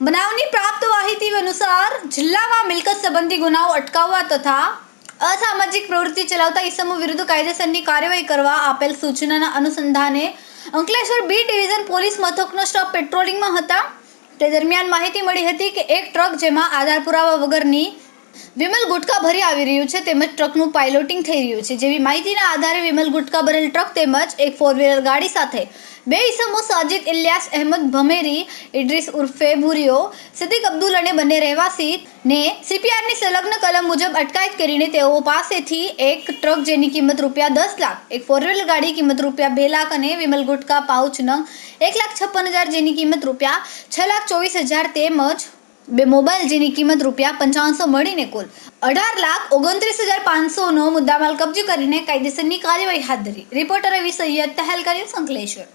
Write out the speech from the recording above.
બનાવની પ્રાપ્ત માહિતી અનુસાર જિલ્લામાં મિલકત સંબંધી ગુનાઓ અટકાવવા તથા અસામાજિક પ્રવૃત્તિ ચલાવતા ઇસમો વિરુદ્ધ કાયદેસરની કાર્યવાહી કરવા આપેલ સૂચનાના અનુસંધાને અંકલેશ્વર બી ડિવિઝન પોલીસ મથકનો સ્ટાફ પેટ્રોલિંગમાં હતા. તે દરમિયાન માહિતી મળી હતી કે એક ટ્રક જેમાં આધાર પુરાવા વગરની વિમલ ગુટકા ભરી આવી રહ્યું છે તેમજ ટ્રકનું પાઇલોટિંગ થઈ રહ્યું છે. જેવી માહિતીના આધારે વિમલ ગુટકા ભરેલ ટ્રક તેમજ એક ફોર વ્હીલર ગાડી સાથે બે ઇસમો સાજિદ ઇલિયાસ અહેમદ ભમેરી, ઇડ્રીસ ઉર્ફે ભુરિયો, સિદ્દીક અબ્દુલ અને બંને રહેવાસી ને સીપીઆરની સંલગ્ન કલમ મુજબ અટકાયત કરીને તેઓ પાસેથી એક ટ્રક જેની કિંમત રૂપિયા દસ લાખ, એક ફોર વ્હીલર ગાડી કિંમત રૂપિયા બે લાખ અને વિમલ ગુટકા પાઉચ નંગ એક લાખ છપ્પન હજાર જેની કિંમત રૂપિયા છ લાખ ચોવીસ હજાર તેમજ બે મોબાઈલ જેની કિંમત રૂપિયા પંચાવનસો મળીને કુલ અઢાર લાખ ઓગણત્રીસ હજાર પાંચસોનો મુદ્દામાલ કબજે કરીને કાયદેસરની કાર્યવાહી હાથ ધરી. રિપોર્ટર રવિ સૈયદ તહેલકરી સંકલેશ્વર.